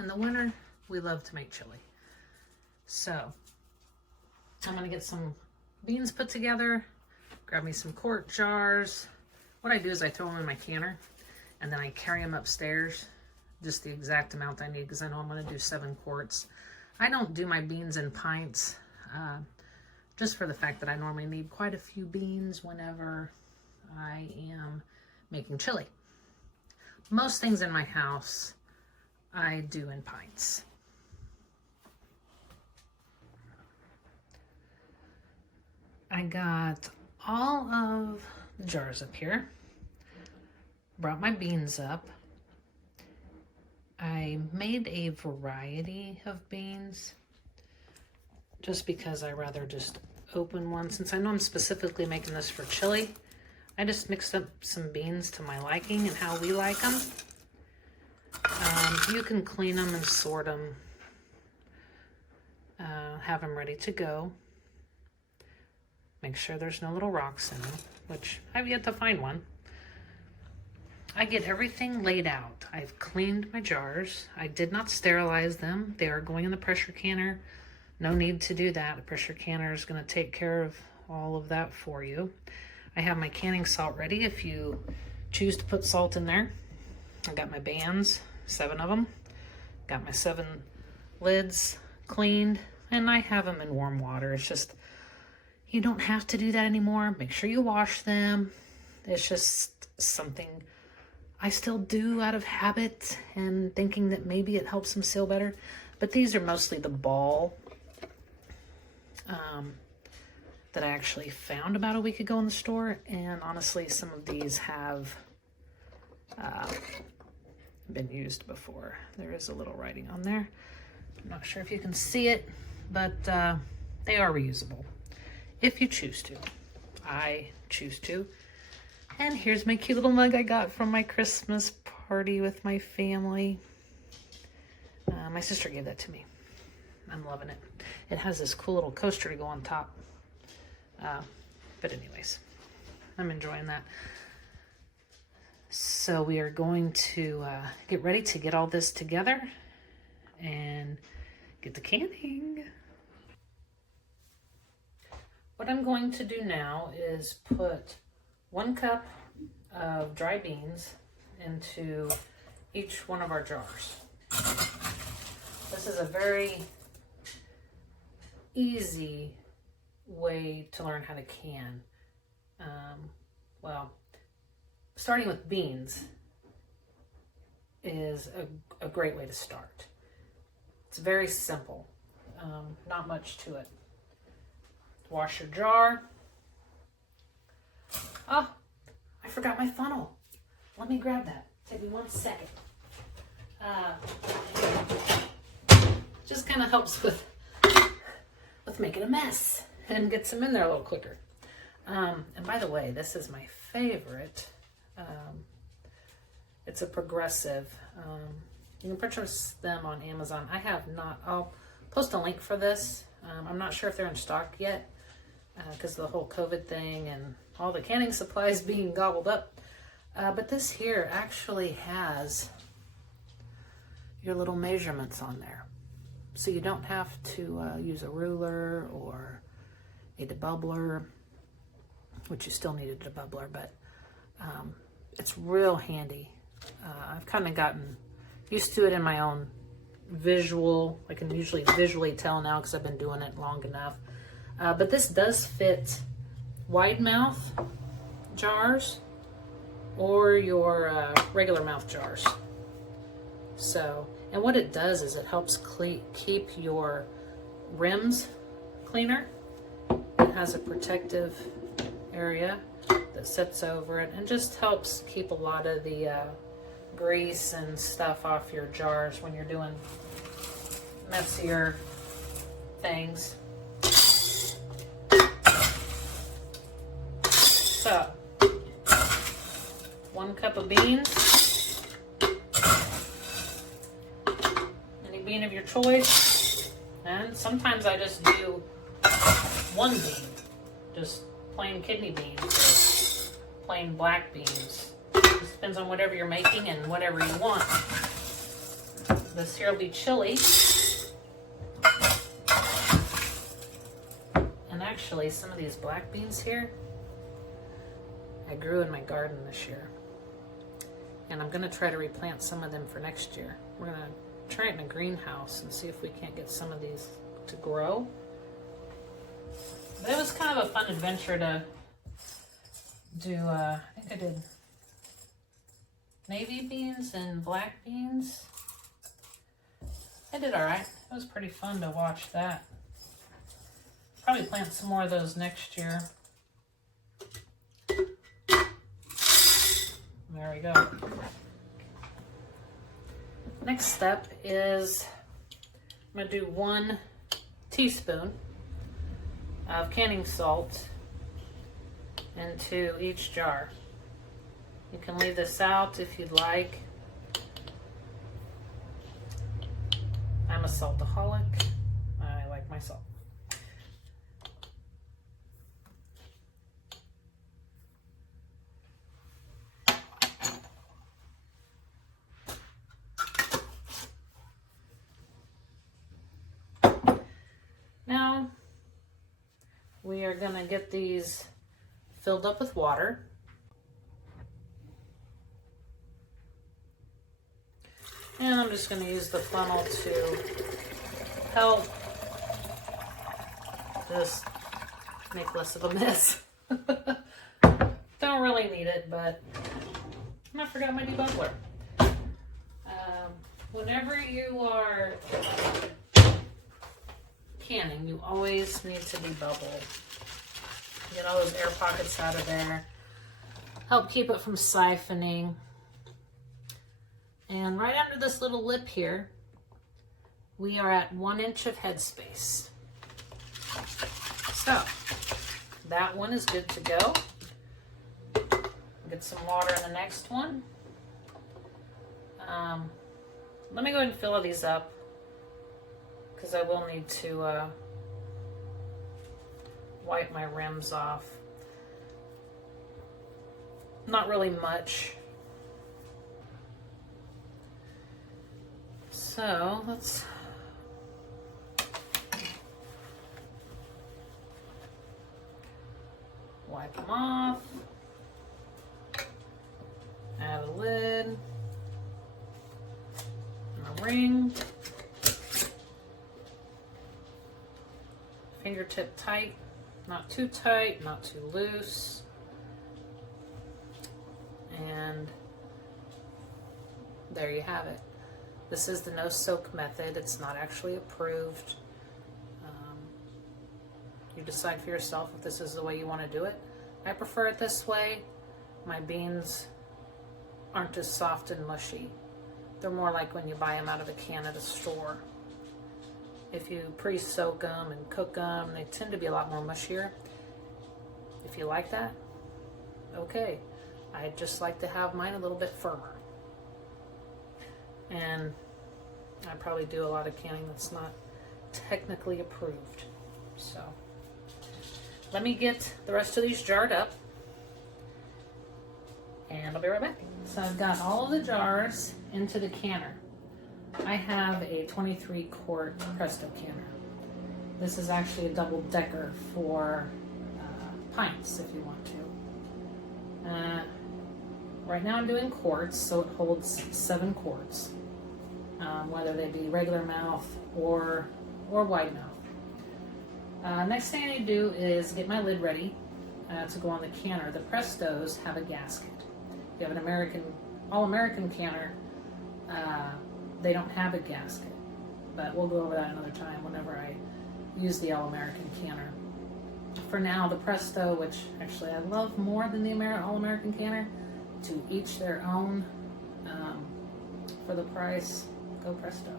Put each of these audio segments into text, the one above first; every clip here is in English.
in the winter, we love to make chili. So I'm gonna get some beans put together, grab me some quart jars. What I do is I throw them in my canner and then I carry them upstairs, just the exact amount I need, because I know I'm gonna do 7 quarts. I don't do my beans in pints, just for the fact that I normally need quite a few beans whenever I am making chili. Most things in my house I do in pints. I got all of the jars up here, brought my beans up. I made a variety of beans just because I rather just open one. Since I know I'm specifically making this for chili, I just mixed up some beans to my liking and how we like them. You can clean them and sort them, have them ready to go. Make sure there's no little rocks in them, which I've yet to find one. I get everything laid out. I've cleaned my jars. I did not sterilize them. They are going in the pressure canner. No need to do that. The pressure canner is going to take care of all of that for you. I have my canning salt ready if you choose to put salt in there. I got my bands, 7 of them. Got my 7 lids cleaned, and I have them in warm water. It's just, you don't have to do that anymore. Make sure you wash them. It's just something I still do out of habit and thinking that maybe it helps them seal better. But these are mostly the ball that I actually found about a week ago in the store. And honestly, some of these have been used before. There is a little writing on there. I'm not sure if you can see it, but they are reusable if you choose to. I choose to. And here's my cute little mug I got from my Christmas party with my family. My sister gave that to me. I'm loving it. It has this cool little coaster to go on top. But anyways, I'm enjoying that. So we are going to get ready to get all this together and get the canning. What I'm going to do now is put 1 cup of dry beans into each one of our jars. This is a very easy way to learn how to can. Well, starting with beans is a great way to start. It's very simple, not much to it. Wash your jar. Oh, I forgot my funnel. Let me grab that. Take me 1 second. Just kind of helps with making a mess and gets them in there a little quicker. And by the way, this is my favorite. It's a progressive. You can purchase them on Amazon. I have not. I'll post a link for this. I'm not sure if they're in stock yet because of the whole COVID thing and all the canning supplies being gobbled up. But this here actually has your little measurements on there. So you don't have to use a ruler or a debubbler, which you still need a debubbler, but it's real handy. I've kind of gotten used to it in my own visual. I can usually visually tell now because I've been doing it long enough. But this does fit wide mouth jars or your regular mouth jars. So, and what it does is it helps keep your rims cleaner. It has a protective area that sits over it and just helps keep a lot of the grease and stuff off your jars when you're doing messier things. So, 1 cup of beans, any bean of your choice, and sometimes I just do 1 bean, just plain kidney beans or plain black beans. Just depends on whatever you're making and whatever you want. This here will be chili. And actually, some of these black beans here, I grew in my garden this year. And I'm going to try to replant some of them for next year. We're going to try it in a greenhouse and see if we can't get some of these to grow. But it was kind of a fun adventure to do, I think I did navy beans and black beans. I did all right. It was pretty fun to watch that. Probably plant some more of those next year. There we go. Next step is I'm going to do 1 teaspoon of canning salt into each jar. You can leave this out if you'd like. I'm a saltaholic. I like my salt. Now we are going to get these filled up with water. And I'm just going to use the funnel to help just make less of a mess. Don't really need it, but I forgot my debubbler. Whenever you are canning, you always need to debubble. Get all those air pockets out of there. Help keep it from siphoning. And right under this little lip here, we are at 1 inch of headspace. So, that one is good to go. Get some water in the next one. Let me go ahead and fill these up, because I will need to wipe my rims off. Not really much. So let's wipe them off. Add a lid, and a ring. Fingertip tight, not too tight, not too loose. And there you have it. This is the no soak method. It's not actually approved. You decide for yourself if this is the way you want to do it. I prefer it this way. My beans aren't as soft and mushy. They're more like when you buy them out of a can at a store. If you pre-soak them and cook them, they tend to be a lot more mushier. If you like that, okay. I just like to have mine a little bit firmer. And I probably do a lot of canning that's not technically approved. So let me get the rest of these jarred up, and I'll be right back. So I've got all of the jars into the canner. I have a 23 quart Presto canner. This is actually a double decker for pints if you want to. Right now I'm doing quarts, so it holds 7 quarts, whether they be regular mouth or wide mouth. Next thing I need to do is get my lid ready to go on the canner. The Prestos have a gasket. If you have an all-American canner, they don't have a gasket, but we'll go over that another time whenever I use the all-American canner. For now, the Presto, which actually I love more than the all-American canner, to each their own. For the price, go Presto.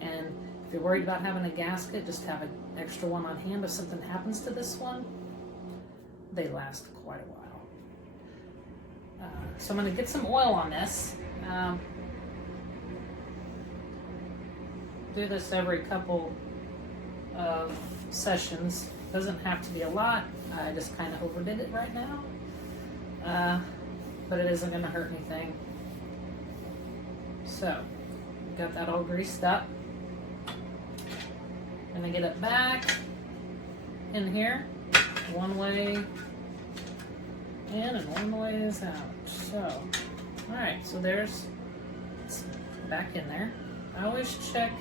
And if you're worried about having a gasket, just have an extra one on hand. If something happens to this one, they last quite a while. So I'm going to get some oil on this. Do this every couple of sessions. Doesn't have to be a lot. I just kind of overdid it right now. But it isn't going to hurt anything. So, Got that all greased up. Gonna get it back in here. One way in and one way is out. So, alright, so there's, it's back in there. I always check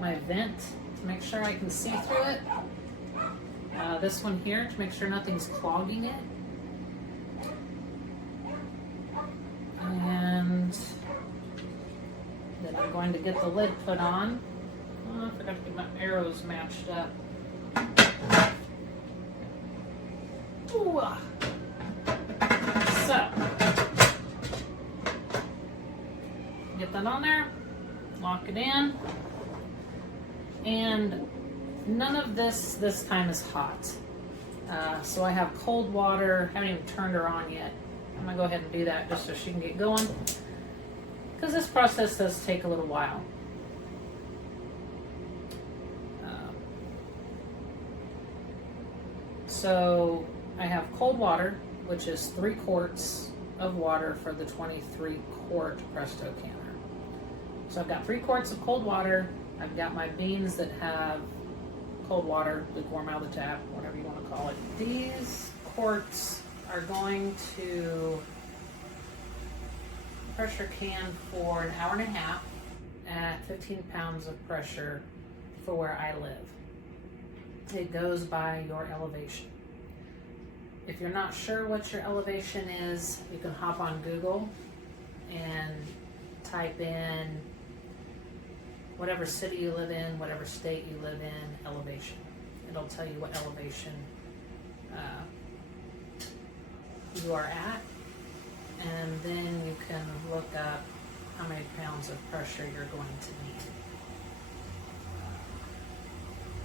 my vent to make sure I can see through it. This one here to make sure nothing's clogging it. And then I'm going to get the lid put on. Oh, I forgot to get my arrows matched up. Ooh. So, get that on there, lock it in, and none of this time is hot. So I have cold water, haven't even turned her on yet. I'm gonna go ahead and do that just so she can get going, because this process does take a little while. So I have cold water, which is 3 quarts of water for the 23 quart Presto canner. So I've got 3 quarts of cold water. I've got my beans that have cold water, lukewarm out of the tap, whatever you want to call it. These quarts are going to pressure can for an hour and a half at 15 pounds of pressure for where I live. It goes by your elevation. If you're not sure what your elevation is, you can hop on Google and type in whatever city you live in, whatever state you live in, elevation. It'll tell you what elevation you are at, and then you can look up how many pounds of pressure you're going to need.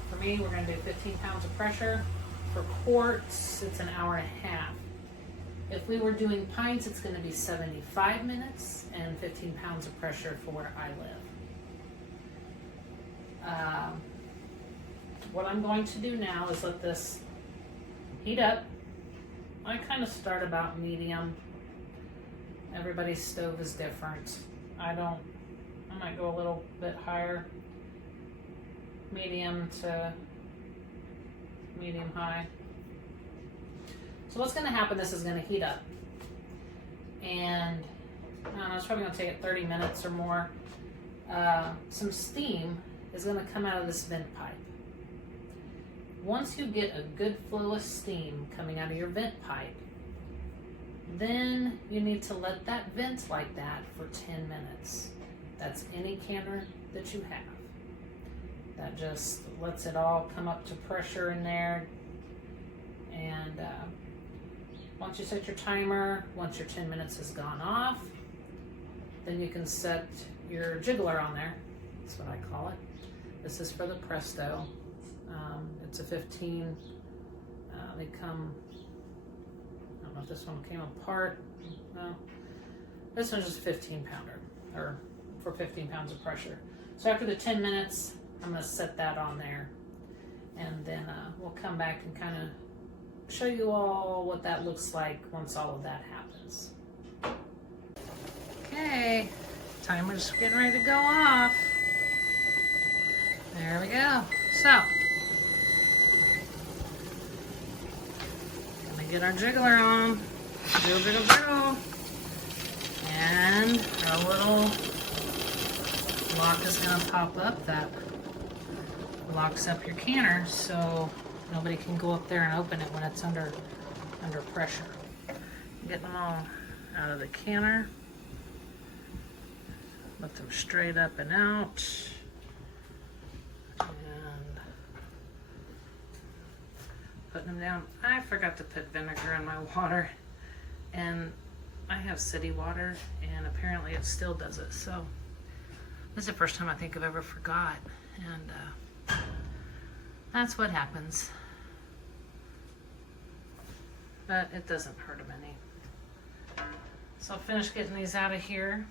For me, we're going to do 15 pounds of pressure. For quarts, it's an hour and a half. If we were doing pints, it's going to be 75 minutes and 15 pounds of pressure for where I live. What I'm going to do now is let this heat up. I kind of start about medium. Everybody's stove is different. I might go a little bit higher. Medium to medium high. So what's going to happen, this is going to heat up. And I don't know, it's probably going to take it 30 minutes or more. Some steam is going to come out of this vent pipe. Once you get a good flow of steam coming out of your vent pipe, then you need to let that vent like that for 10 minutes. That's any canner that you have. That just lets it all come up to pressure in there. And once you set your timer, once your 10 minutes has gone off, then you can set your jiggler on there. That's what I call it. This is for the Presto. It's a 15. They come, I don't know if this one came apart. No. This one's just a 15 pounder, or for 15 pounds of pressure. So after the 10 minutes, I'm going to set that on there, and then we'll come back and kind of show you all what that looks like once all of that happens. Okay, timer's getting ready to go off. There we go. So, gonna get our jiggler on. Jiggle, jiggle, jiggle. And our little lock is gonna pop up that locks up your canner, so nobody can go up there and open it when it's under pressure. Getting them all out of the canner. Let them straight up and out. And putting them down. I forgot to put vinegar in my water, and I have city water, and apparently it still does it. So this is the first time I think I've ever forgot, and that's what happens. But it doesn't hurt them any. So I'll finish getting these out of here.